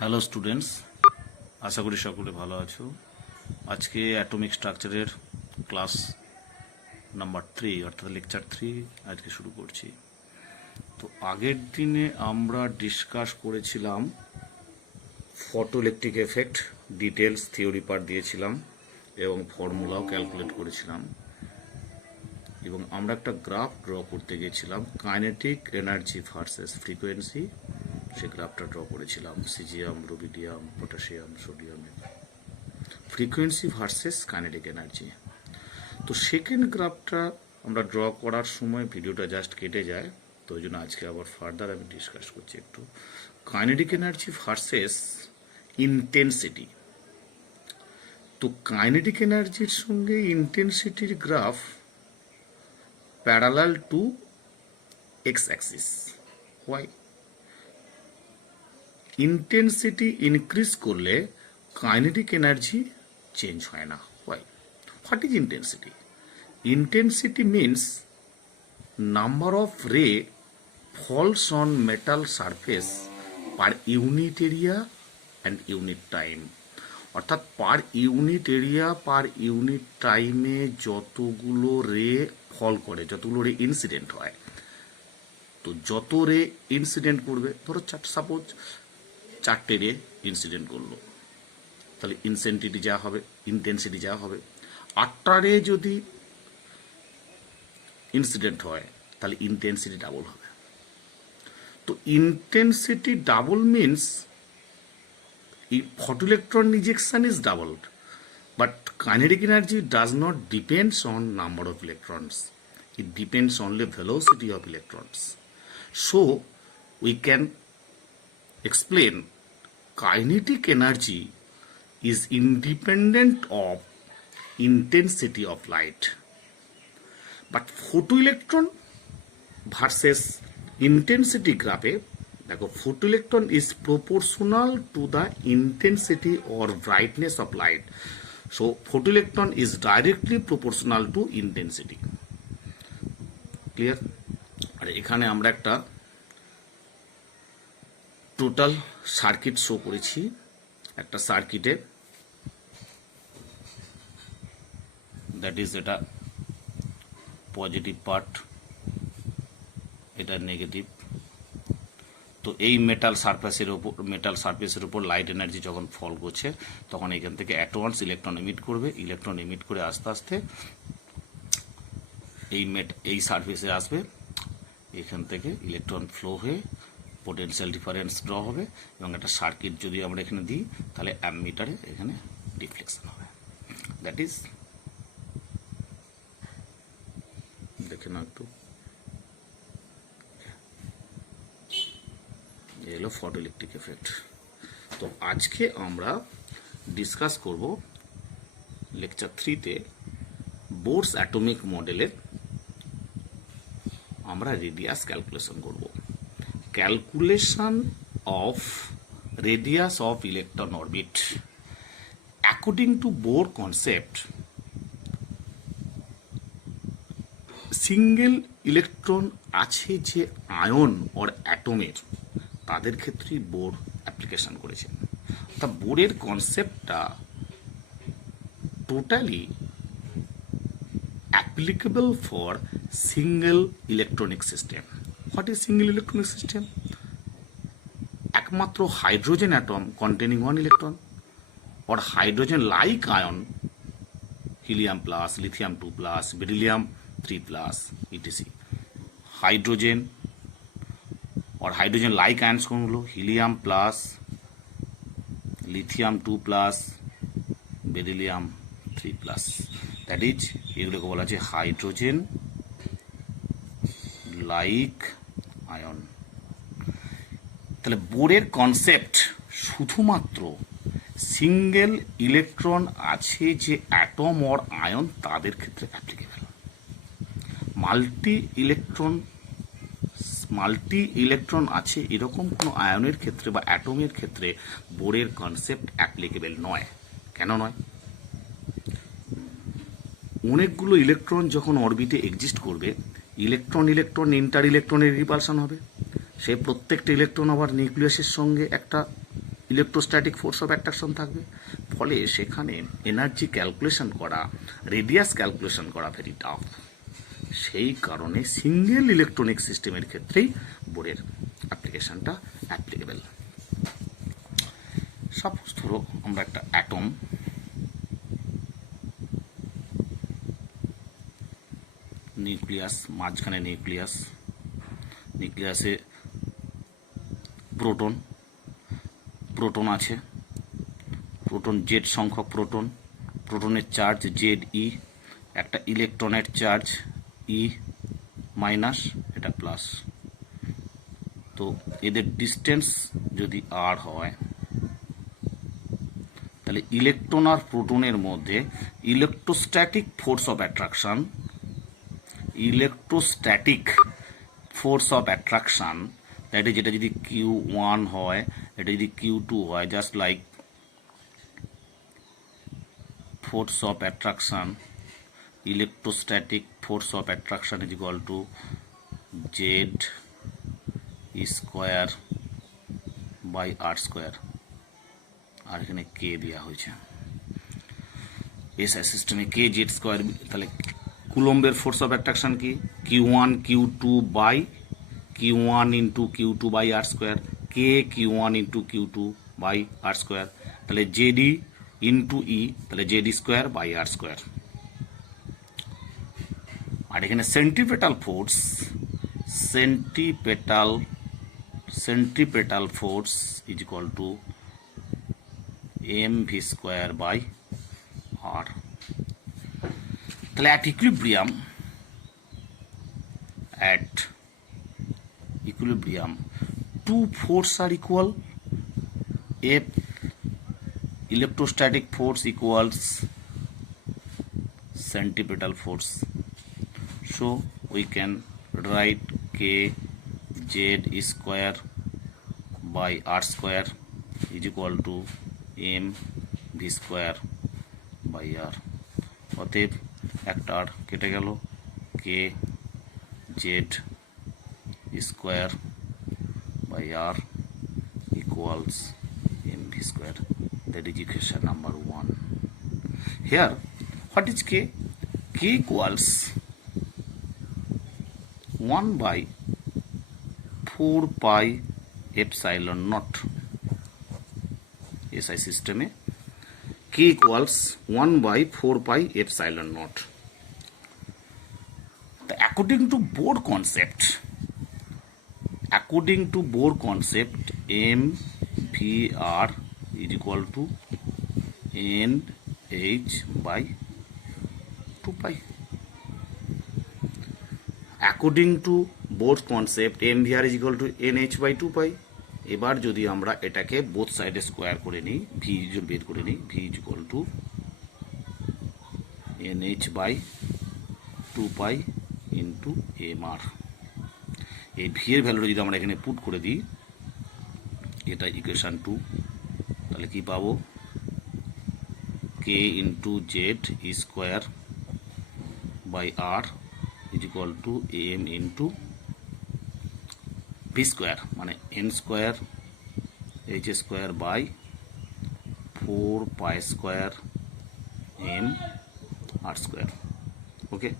Hello students, আশা করি সকলে ভালো আছো। আজকে অ্যাটমিক স্ট্রাকচারের ক্লাস নাম্বার 3 অর্থাৎ লেকচার 3 আজকে শুরু করছি। তো আগের দিনে আমরা ডিসকাস করেছিলাম photoelectric effect, details theory part দিয়েছিলাম এবং ফর্মুলাও ক্যালকুলেট করেছিলাম, এবং আমরা একটা গ্রাফ ড্র করতে গিয়েছিলাম কাইনেটিক এনার্জি ভার্সেস ফ্রিকোয়েন্সি। সে গ্রাফটা ড্র করেছিলাম সিজিয়াম, রুবিডিয়াম, পটাশিয়াম, সোডিয়ামের ফ্রিকোয়েন্সি ভার্সেস কাইনেটিক এনার্জি। তো সেকেন্ড গ্রাফটা আমরা ড্র করার সময় ভিডিওটা জাস্ট কেটে যায়, তো ওই জন্য আজকে আবার ফার্দার আমি ডিসকাস করছি একটু কাইনেটিক এনার্জি ভার্সেস ইন্টেন্সিটি। তো কাইনেটিক এনার্জির সঙ্গে ইন্টেন্সিটির graph parallel to X axis. Why? Intensity increase করলে কাইনেটিক এনার্জি চেঞ্জ হয় না। Why? What is intensity? Intensity means number of ray falls on metal surface per unit area and unit time. অর্থাৎ per unit area per unit টাইমে যতগুলো রে ফল করে, যতগুলো রে ইনসিডেন্ট হয়, তো যত রে ইনসিডেন্ট করবে, ধরো সাপোজ 4টে রে ইনসিডেন্ট করলো, তাহলে ইনসেন্টিটি যা হবে, ইন্টেন্সিটি যা হবে। 8টা রে যদি ইনসিডেন্ট হয় তাহলে ইন্টেন্সিটি ডাবল হবে। তো intensity double means photoelectron ejection is doubled, but kinetic energy does not depends on number of electrons. It depends only velocity of electrons. So we can explain kinetic energy is independent of intensity of light. But photoelectron versus intensity graph, দেখো photoelectron is proportional to the intensity or brightness of light. So photoelectron is directly proportional to intensity. Clear? আর এখানে আমরা একটা total circuit show করেছি। একটা সার্কিটে that is এটা positive part, এটা negative. তো এই মেটাল সারফেসের উপর লাইট এনার্জি যখন ফল করছে, তখন এখান থেকে অ্যাটমস ইলেকট্রন এমিট করবে। ইলেকট্রন এমিট করে আস্তে আস্তে এই সারফেসে আসবে। এখান থেকে ইলেকট্রন ফ্লো হয়ে পোটেনশিয়াল ডিফারেন্স ড্র হবে, এবং একটা সার্কিট যদি আমরা এখানে দিই তাহলে অ্যামমিটারে এখানে ডিফ্লেকশন হবে। দ্যাট ইজ, দেখে না একটু, এলো ফটোইলেকট্রিক এফেক্ট। তো আজকে আমরা ডিসকাস করব লেকচার 3তে বোরস অ্যাটমিক মডেলের আমরা রেডিয়াস ক্যালকুলেশন করব। Calculation of radius of electron orbit according to Bohr concept. Single electron আছে যে আয়ন ওর অ্যাটমের, তাদের ক্ষেত্রেই বোর অ্যাপ্লিকেশন করেছেন। তা বোরের কনসেপ্টটা totally applicable for single electronic system. What is single electronic system? একমাত্র hydrogen atom containing 1 electron or hydrogen like ion, helium plus, lithium 2 plus, beryllium 3 plus, etc. Hydrogen or hydrogen like ions কোন হলো? helium plus, lithium 2 plus, beryllium 3 plus. That is, এগুলোকে বলা হচ্ছে hydrogen like ion. তাহলে বোরের concept শুধুমাত্র single electron আছে যে atom or ion, তাদের ক্ষেত্রে অ্যাপ্লিকেবল। মাল্টি ইলেকট্রন আছে এরকম কোনো আয়নের ক্ষেত্রে বা অ্যাটমের ক্ষেত্রে বোরের কনসেপ্ট অ্যাপ্লিকেবল নয়। কেন নয়? অনেকগুলো ইলেকট্রন যখন অরবিটে এক্সিস্ট করবে, ইলেকট্রন ইন্টার ইলেকট্রনের রিপালশন হবে। সে প্রত্যেকটা ইলেকট্রন আবার নিউক্লিয়াসের সঙ্গে একটা ইলেকট্রোস্ট্যাটিক ফোর্স অফ অ্যাট্রাকশন থাকবে, ফলে সেখানে এনার্জি ক্যালকুলেশন করা, রেডিয়াস ক্যালকুলেশন করা ভেরি টাফ। সেই কারণে সিঙ্গেল ইলেকট্রনিক সিস্টেমের ক্ষেত্রেই বোরের অ্যাপ্লিকেশনটা অ্যাপ্লিকেবল। সাপোজ ধরো আমরা একটা অ্যাটম, নিউক্লিয়াস, মাঝখানে নিউক্লিয়াসে প্রোটন আছে, জেড সংখ্যক প্রোটনের চার্জ জেড ই, একটা ইলেকট্রনের চার্জ ই মাইনাস, এটা প্লাস। তো এদের ডিস্টেন্স যদি আর হয়, তাহলে ইলেকট্রন আর প্রোটনের মধ্যে electrostatic force of attraction that is, যেটা যদি Q1 হয়, এটা যদি Q2 হয়, just like force of attraction, electrostatic force of attraction is equal to Z square by R square, আর এখানে K দেওয়া হয়েছে। এসআই সিস্টেমে K Z স্কোয়ার, তাহলে কুলম্বের ফোর্স অফ অ্যাট্রাকশন কি? Q1 into Q2 by R square, K Q1 into Q2 by R square, তাহলে ZD into E, তাহলে ZD square by R square. আর এখানে centripetal force is equal to mv square by R। তাহলে at equilibrium two forces are equal. F electrostatic force equals centripetal force, so we can write K Z square by R square is equal to m v square by R। অতএব একটা আর কেটে গেল, K Z square by R equals mv square. That is equation number 1. Here, what is K? K equals 1 by 4 pi epsilon naught. SI system e K equals 1 by 4 pi epsilon naught. According to Bohr concept, mvr is equal to nh by 2 pi. According to Bohr concept, mvr is equal to nh by 2 pi. এবার যদি আমরা এটাকে both সাইডে square করে নিই, V বের করে নিই, v is equal to nh by 2 pi into mr। এই ভি এর ভ্যালুটা যদি আমরা এখানে পুট করে দিই, এটা ইকুয়েশন 2, তাহলে কি পাবো? K into Z square by R is equal to M into V square, মানে N square H square by 4 pi square M R square. Okay,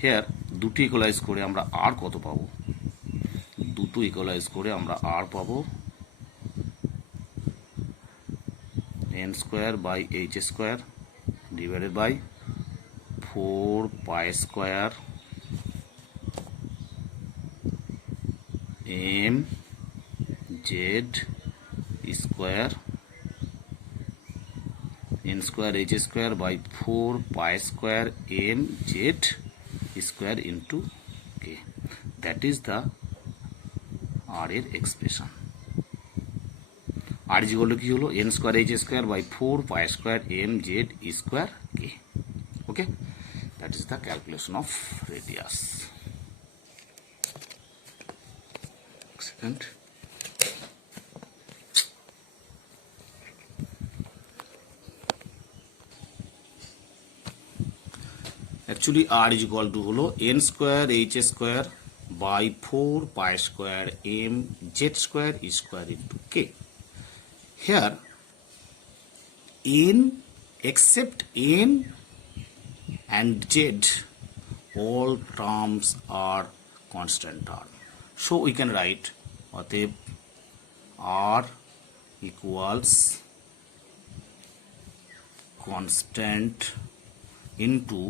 here দুটো ইকুয়ালাইজ করে আমরা আর কত পাবো? দুটো ইকুয়ালাইজ করে আমরা আর পাবো N square by H square divided by 4 pi square M Z square N square H square by 4 pi square M Z square into K. That is the R এর expression. R equal to কি হলো? N square H square by 4 pi square M Z square K. Okay, that is the calculation of radius. Second, actually R is equal to হলো N square H square by 4 pi square M Z square square into k. here n except n and z, all terms are constant term. So we can write অতএব r equals constant into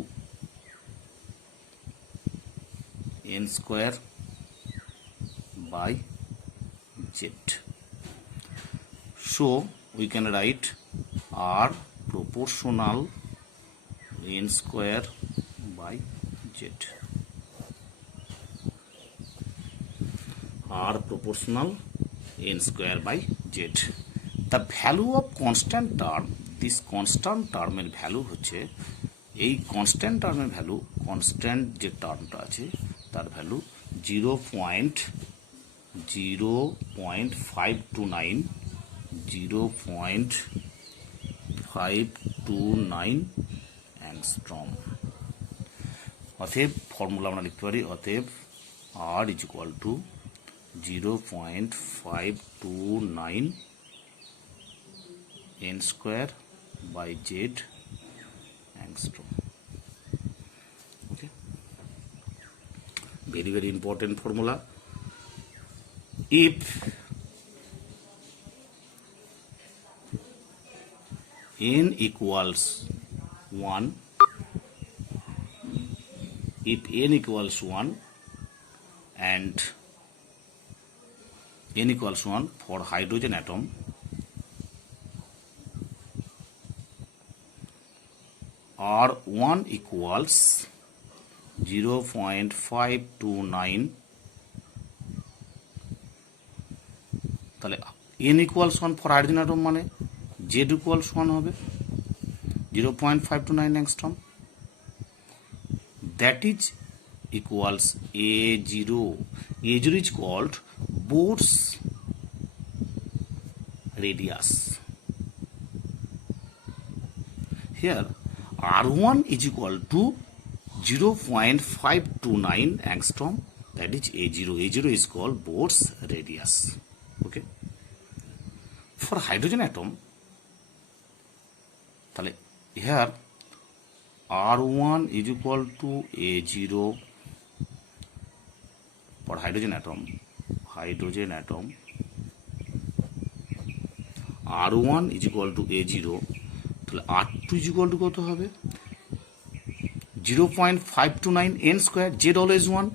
n square by z. So we can write r proportional n square by z. R proportional n square by z. The value of constant term, this constant term এর value হচ্ছে, এই constant টার্মের value, constant যে টার্মটা আছে তার value 0.0529 angstrom. অতএব formula আমরা লিখতে পারি, অতএব R is equal to 0.529 n square by z angstrom. Okay, very very important formula. If n equals 1, if n equals 1 and n equals 1 for hydrogen atom, R1 equals 0.529, তাহলে n equals 1 for hydrogen atom মানে z equals 1 হবে 0.529 angstrom, that is equals A0. A0 is called Bohr's radius. Here R1 is equal to 0.529 angstrom, that is A0. A0 is called Bohr's radius. Okay. For hydrogen atom, তাহলে here R1 is equal to A0 for hydrogen atom. R1 is equal to A0, তাহলে R2 is equal to কত হবে 0.529 n square, z always 1,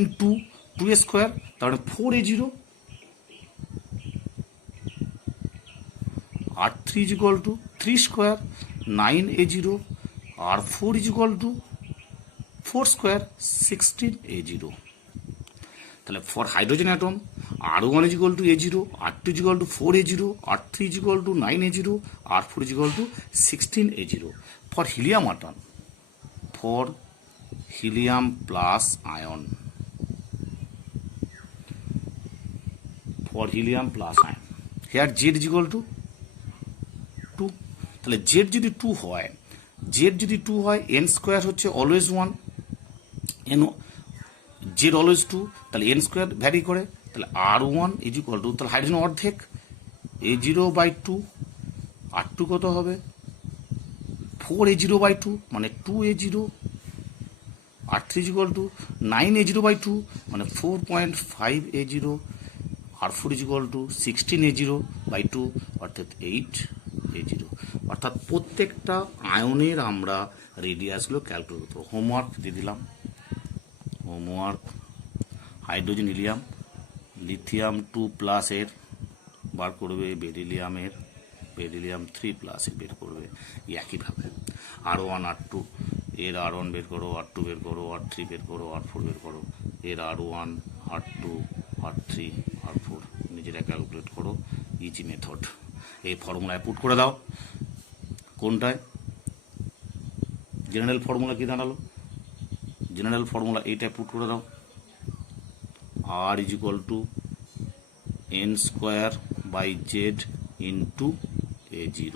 n 2 square, তাহলে 4A0, R3 is equal to 3 square 9A0, R4 is equal to 4 square 16A0. তাহলে for hydrogen atom R1 is equal to A0, R2 is equal to 4A0, R3 is equal to 9A0, R4 is equal to 16A0. For helium atom, for helium plus ion, here Z is equal to 2, তাহলে Z যদি 2 হয়, n square হচ্ছে always 1, n z always 2, তাহলে n square vary করে, তাহলে R1 is equal to, তাহলে hydrogen অর্ধেক A0 by 2, R2 কত হবে 4A0 by 2 মানে 2A0, R3 is equal to 9A0 by 2 মানে 4.5A0, R4 is equal to 16A0 by 2 অর্থাৎ 8A0। অর্থাৎ প্রত্যেকটা আয়নের আমরা রেডিয়াসগুলো ক্যালকুলেট করব। হোমওয়ার্ক দিয়ে দিলাম, হোমওয়ার্ক হাইড্রোজেন হিলিয়াম লিথিয়াম 2+ এর বার করবে, বেরিলিয়াম 3+ এর বের করবে একইভাবে। R1 R2 এর R1 বের করো, R2 বের করো, R3 বের করো, R4 বের করো, এর R1 R2 R3 R4 নিজেরা ক্যালকুলেট করো, ইজি মেথড। এই ফর্মুলায় পুট করে দাও। কোনটায় জেনারেল ফর্মুলা কি দাঁড়ালো, জেনারেল ফর্মুলা এইটায় পুট করে দাও, R is equal to n square by z into A0,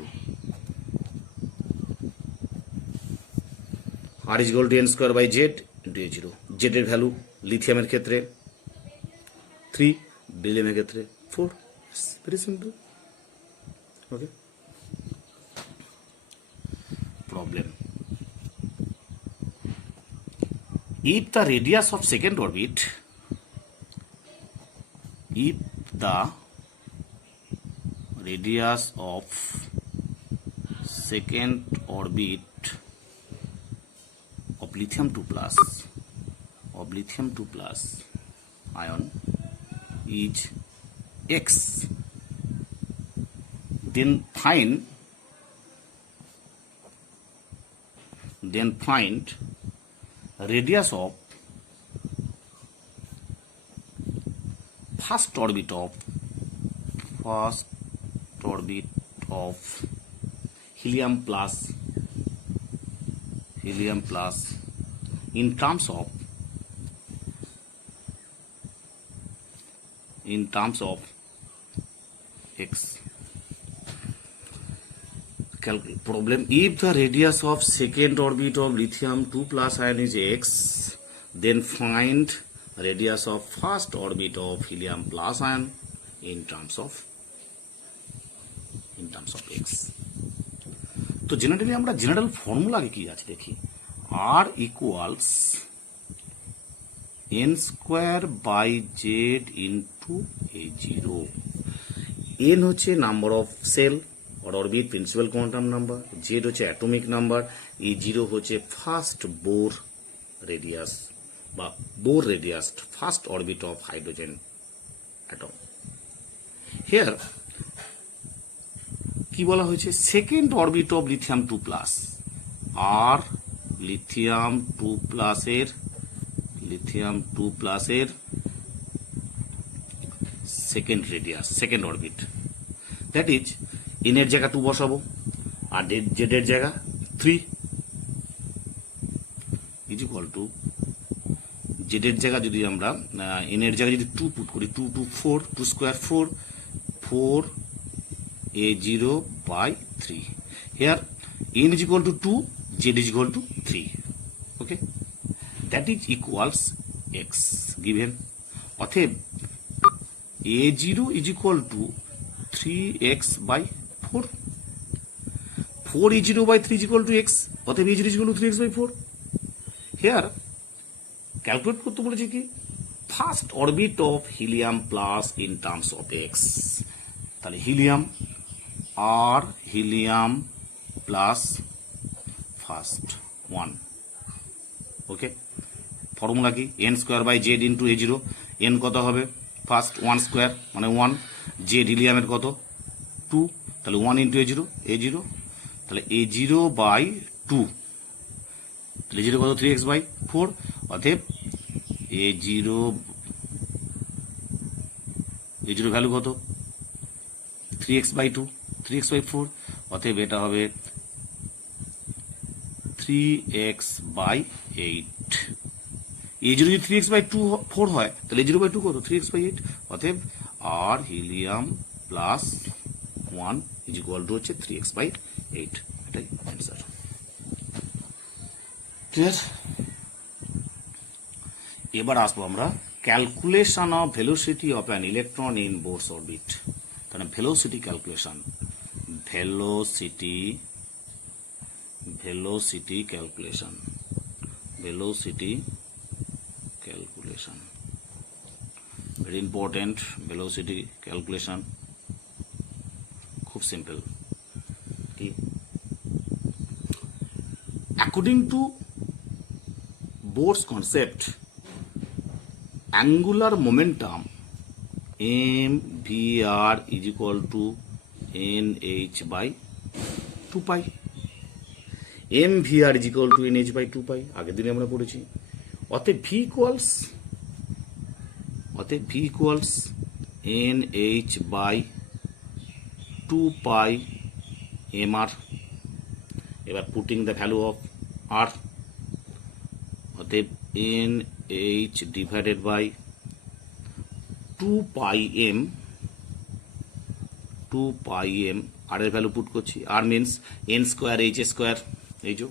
R is equal to n square by z into A0। z এর ভ্যালু লিথিয়ামের ক্ষেত্রে 3, বেরিলিয়ামের ক্ষেত্রে 4, very simple. Okay. Problem. If the radius of second orbit, if the radius of second orbit of lithium 2 plus ion is x, then find radius of first orbit of helium plus in terms of x. Problem. If the radius of second orbit of lithium 2 plus ion is x, then find radius of first orbit of helium plus ion in terms of x. তো generally আমরা general formula কি আছে দেখি। r equals n square by z into a0। n হচ্ছে number of shell or orbit principal quantum number, z হচ্ছে atomic number, a0 হচ্ছে first Bohr radius বা Bohr radius first orbit of hydrogen atom. Here কি বলা হয়েছে, second orbit of lithium 2 plus আর lithium 2 প্লাসের second radius, second orbit, that is n এর জায়গা 2 বসাবো আর জেড এর জায়গা 3 ইজ ইকুয়াল টু জেড এর জায়গা যদি আমরা এন এর জায়গায় যদি 2 পুট করি, 2 2 4, 2 square 4 a0 by 3. Here n is equal to 2, z is equal to 3. Okay, that is equals x given. অতএব a0 is equal to 3x by 4. 4 a0 by 3 is equal to x. অতএব a0 is equal to 3x by 4. Here calculate করতে বলেছে কি, first orbit of helium plus in terms of x. তাহলে helium plus first 1। Okay, formula কি, n square by z into a0। N কত হবে, first 1 square মানে 1, Z হিলিয়ামের কত 2, তাহলে 1 ইন্টু a0, তাহলে a0 বাই 2, তাহলে a0 কত 3x বাই 4। অতএব a0 ভ্যালু কত 3x বাই 2, 3x বাই 4। অতএব এটা হবে 3x বাই 8। a0 যদি 3x বাই 4 হয় তাহলে a0 বাই 2 কত 3x বাই 8। অতএব R helium plus 1 is equal to হচ্ছে 3x বাই 8। এটাই অ্যান্সার। ক্লিয়ার? এবার আসবো আমরা calculation of velocity of an electron in Bohr's orbit. তাহলে velocity calculation, velocity calculation very important. Velocity calculation খুব simple. কি, according to Bohr's concept, angular momentum mvr is equal to nh by 2 pi। mvr is equal to nh by 2 pi আগের দিনে আমরা পড়েছি। অতএব v equals nh by 2 pi mr। এবার putting the value of r, অতএব nh divided by 2 pi m, R এর value put করছি। R means n square h square, এই যে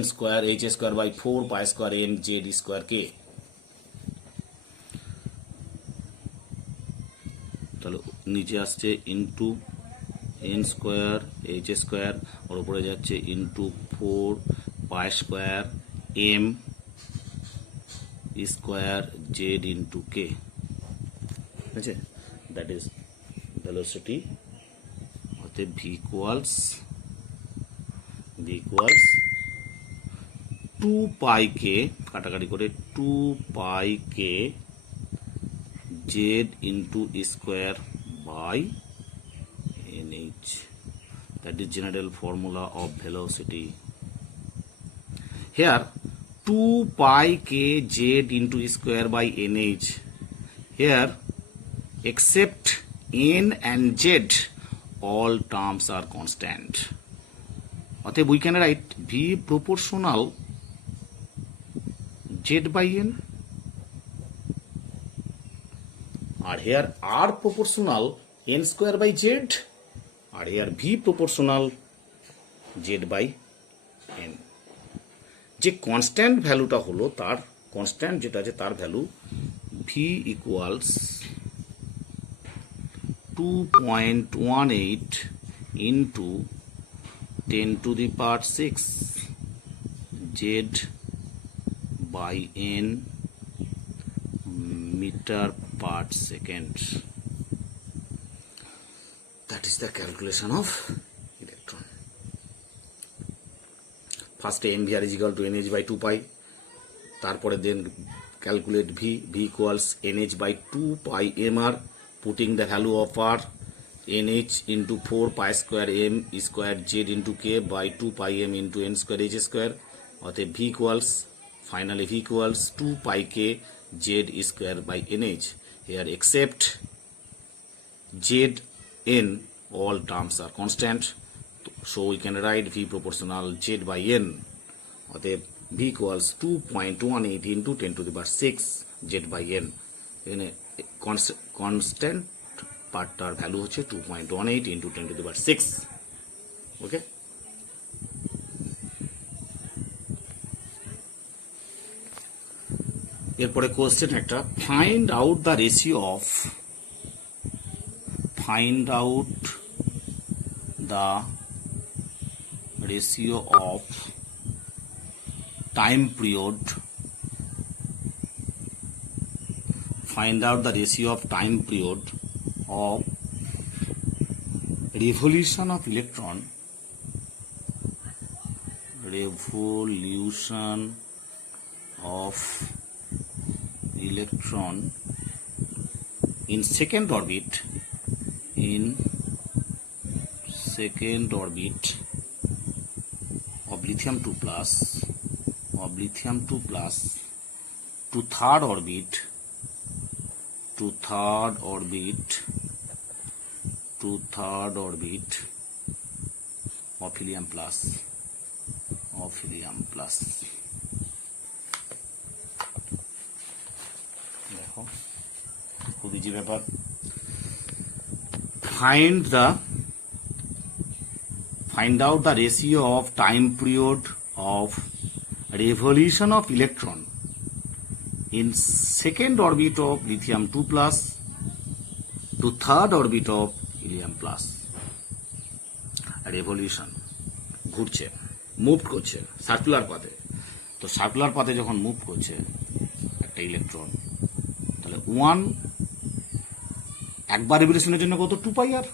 n square h square by 4 pi square m Z square K. তাহলে নিচে আসছে into N square H square, ওর উপরে যাচ্ছে into 4 pi square M square Z into K, ঠিক আছে, দ্যাট ইজ ভেলোসিটি। অতএব ভি ইকুয়ালস 2 পাই কে, কাটাকাটি করে 2 pi K Z into square by nh. That is general formula of velocity. Here 2 pi k z into square by nh. Here except n and z all terms are constant. অতএব we can write v proportional z by n, আর here r proportional n square by z, আর here v proportional z by n. যে constant ভ্যালুটা হলো তার constant যেটা আছে তার value v equals 2.18 into 10 to the power 6 z by n meter per second. That is the calculation of electron. First mvr is equal to nh by 2 pi, তারপরে then calculate v equals nh by 2 pi mr, putting the value of r nh into 4 pi square m square z into k by 2 pi m into n square h square. অতএব v equals finally v equals 2 pi k z square by nh. Here except z n all terms are constant, so we can write v proportional z by n. অতএব v equals 2.18 into 10 to the power 6 z by n. এখানে constant পার্টটার value হচ্ছে 2.18 into 10 to the power 6. ওকে, এরপরে question একটা, find out the ratio of time period of revolution of electron in second orbit of lithium 2 plus to third orbit of helium plus. দেখো খুব easy ব্যাপার। find out the ratio of time period of revolution of electron in second orbit of lithium 2 plus to third orbit of helium plus. Revolution ঘুরছে, move করছে circular পাথে, তো circular পাথে যখন move করছে একটা electron, তাহলে একবার রেভলিউশনের জন্য কত 2 পাই আর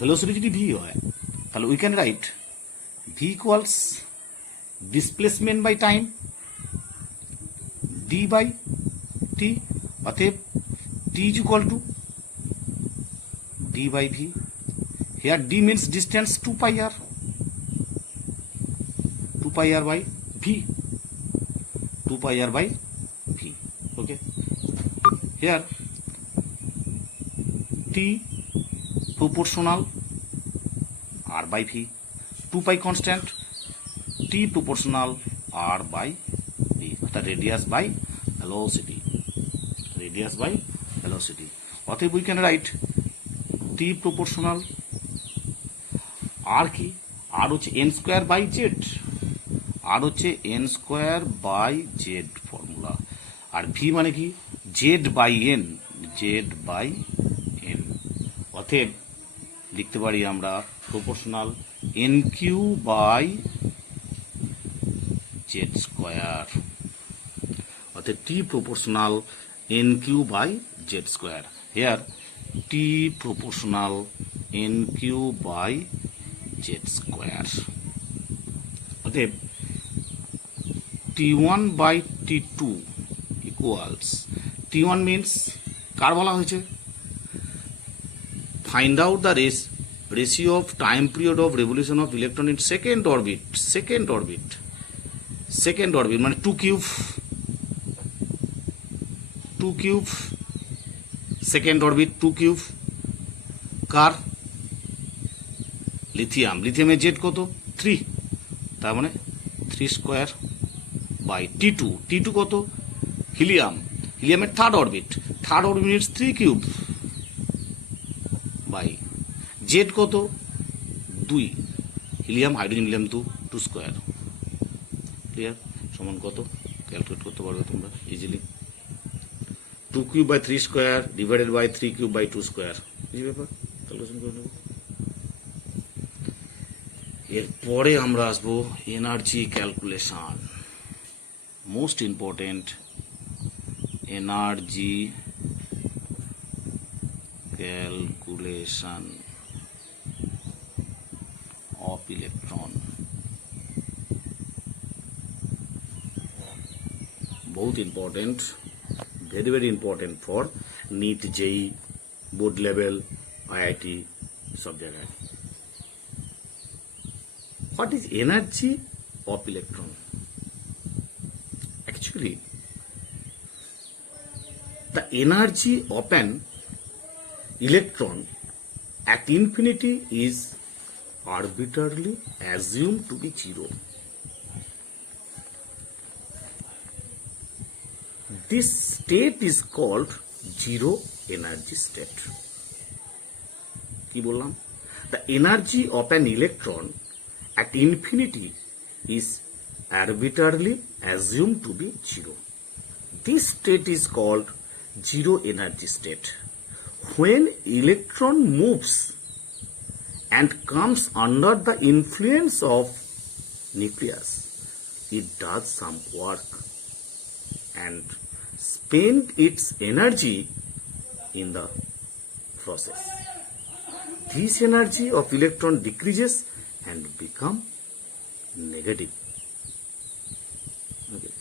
ভেলোসিটি যদি ভি হয় তাহলে we can write V equals displacement by time D by T, অতএব T is equal to D by V. Here D means distance 2 pi R by V, 2 pi R by V. Okay, here T proportional r by v, 2 pi constant, t proportional r by v, অর্থাৎ radius by velocity. অতএব we can write t proportional r কি, r হচ্ছে n square by z, formula, আর v মানে কি z by n, অতএব লিখতে পারি আমরা proportional N cube by Z square, অর্থাৎ T proportional N cube by Z square. Here T proportional N cube by Z square. অতএব T1 by T2 equals T1 means কার বলা হয়েছে, find out the ratio of time period of revolution of electron in second orbit মানে 2 cube second orbit 2 cube কার, লিথিয়ামের Z কত 3, তার মানে 3 square by T two কত, হিলিয়ামের third orbit means 3 cube by Z কত 2, helium hydrogen helium 2 square. Clear? সমান কত calculate করতে পারবে তোমরা easily, 2 cube by 3 square divided by 3 cube by 2 square. Easy ব্যাপার, ক্যালকুলেশন করে নেব। এরপরে আমরা আসবো energy calculation, most important energy calculation of electron. बहुत important, very important for NEET, JEE, board level, IIT सब जगह। What is energy of electron? Actually, the energy of an electron at infinity is arbitrarily assumed to be zero. This state is called zero energy state. কি বললাম? The energy of an electron at infinity is arbitrarily assumed to be zero. This state is called zero energy state. When electron moves and comes under the influence of nucleus, it does some work and spend its energy in the process. This energy of electron decreases and become negative. Okay.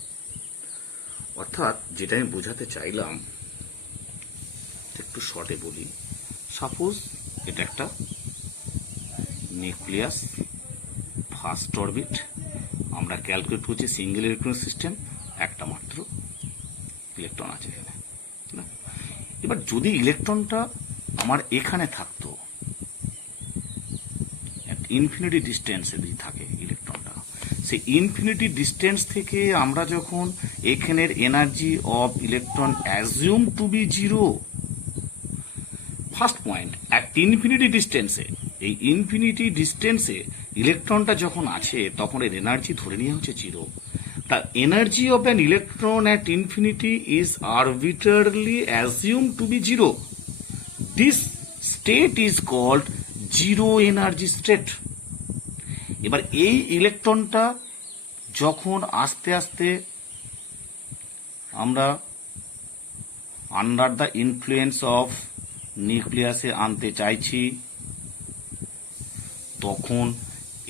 অর্থাৎ যেটা আমি বোঝাতে চাইলাম একটু শর্টে বলি, suppose এটা একটা নিউক্লিয়াস ফার্স্ট অরবিট, আমরা ক্যালকুলেট করছি সিঙ্গেল ইলেকট্রন সিস্টেম, একটা মাত্র ইলেকট্রন আছে এখানে। এবার যদি ইলেকট্রনটা আমার এখানে থাকতো, ইনফিনিটি ডিস্টেন্সে যদি থাকে ইলেকট্রনটা, সেই ইনফিনিটি ডিস্টেন্স থেকে আমরা যখন এখানের energy of electron assume to be zero, first point, at infinity ডিস্টেন্সে, এই ইনফিনিটি ডিস্টেন্সে ইলেকট্রনটা যখন আছে তখন এর এনার্জি ধরে নিয়ে হচ্ছে zero. The energy of an electron at infinity is arbitrarily assumed to be zero. This state is called zero energy state. এবার এই ইলেকট্রনটা যখন আস্তে আস্তে আমরা আন্ডার দ্য ইনফ্লুয়েন্স অফ নিউক্লিয়াসে আনতে চাইছি, তখন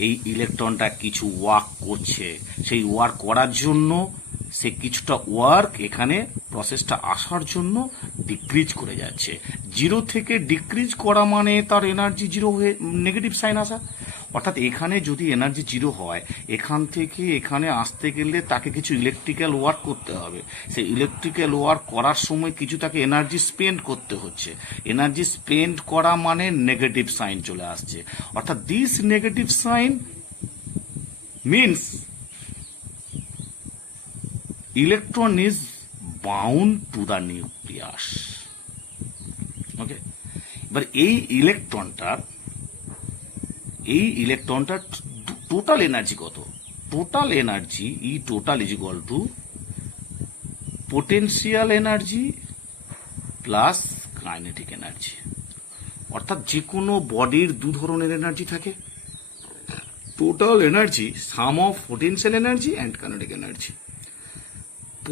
এই ইলেকট্রনটা কিছু ওয়ার্ক করছে, সেই ওয়ার্ক করার জন্য সে কিছুটা ওয়ার্ক এখানে প্রসেসটা আসার জন্য ডিক্রিজ করে যাচ্ছে। জিরো থেকে ডিক্রিজ করা মানে তার এনার্জি জিরো হয়ে নেগেটিভ সাইন আসা, অর্থাৎ এখানে যদি এনার্জি জিরো হয়, এখান থেকে এখানে আসতে গেলে তাকে কিছু ইলেকট্রিক্যাল ওয়ার্ক করতে হবে। সেই ইলেকট্রিক্যাল ওয়ার্ক করার সময় কিছু তাকে এনার্জি স্পেন্ড করতে হচ্ছে, এনার্জি স্পেন্ড করা মানে নেগেটিভ সাইন চলে আসছে। অর্থাৎ this negative sign means electron is bound to the nucleus. Okay, এবার এই ইলেকট্রনটার টোটাল এনার্জি কত? Total energy E total is equal to potential energy plus kinetic energy. অর্থাৎ যে কোনো বডির দু ধরনের এনার্জি থাকে, total energy, sum of potential energy and kinetic energy.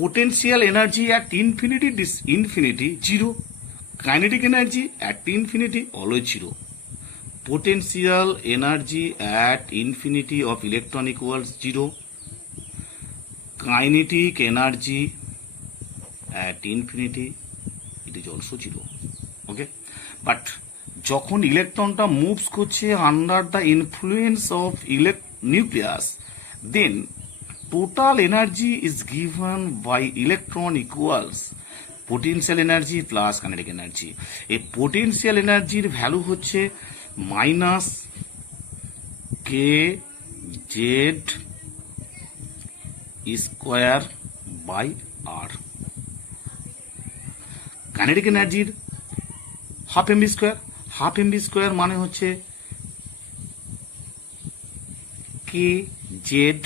Potential energy at infinity zero. Kinetic energy at infinity always zero. Potential energy at infinity of electron equals zero. Kinetic energy at infinity, it is also zero. Okay, but যখন ইলেকট্রনটা moves করছে under the influence of nucleus, then total energy is given by electron equals potential energy plus kinetic energy. এই potential energy value হচ্ছে minus K Z square by R. Kinetic এনার্জির half M V square, half M V square মানে হচ্ছে কে Z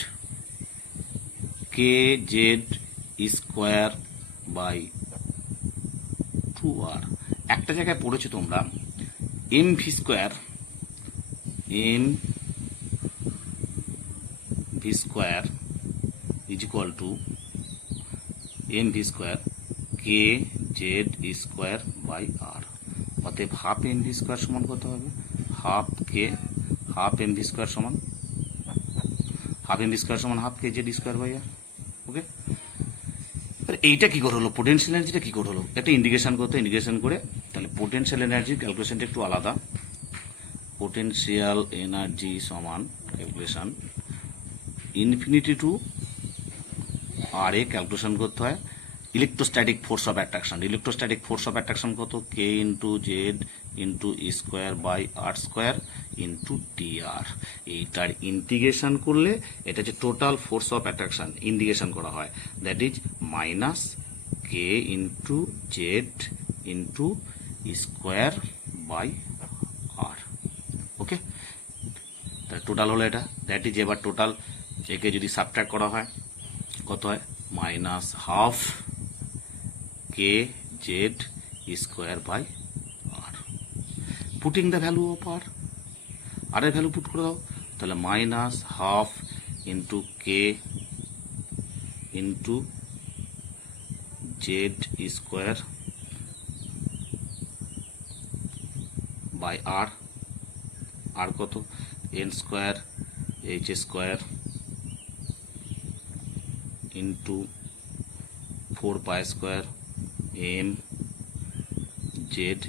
square by 2r। একটা জায়গায় পড়েছো তোমরা M V square is equal to M V square K Z square by R. অতএব half M V square সমান কত হবে? হাফ এম ভি স্কোয়ার সমান half K Z square by R. Okay, এইটা কি করে হলো? পোটেনশিয়াল এনার্জিটা কি করে হলো? একটা ইন্ডিকেশন করতে, ইন্ডিকেশন করে তাহলে পোটেনশিয়াল এনার্জির ক্যালকুলেশনটা একটু আলাদা। পোটেনশিয়াল এনার্জি সমান ক্যালকুলেশন ইনফিনিটি টু আর এ ক্যালকুলেশন করতে হয় electrostatic force of attraction. Electrostatic force of attraction কত? K into Z into square by R square into T R. এইটার ইন্টিগ্রেশন করলে এটা হচ্ছে total force of attraction, integration করা হয়, that is minus K into Z into square by R. Okay, তাহলে total হলো এটা, দ্যাট ইজ এবার টোটাল একে যদি সাবট্রাক্ট করা হয় কত হয়? Minus half K Z square by R. Putting the value of R, R এর ভ্যালু পুট করে দাও, তাহলে minus half into K into Z square by R. R কত? N square H square into 4 pi square M Z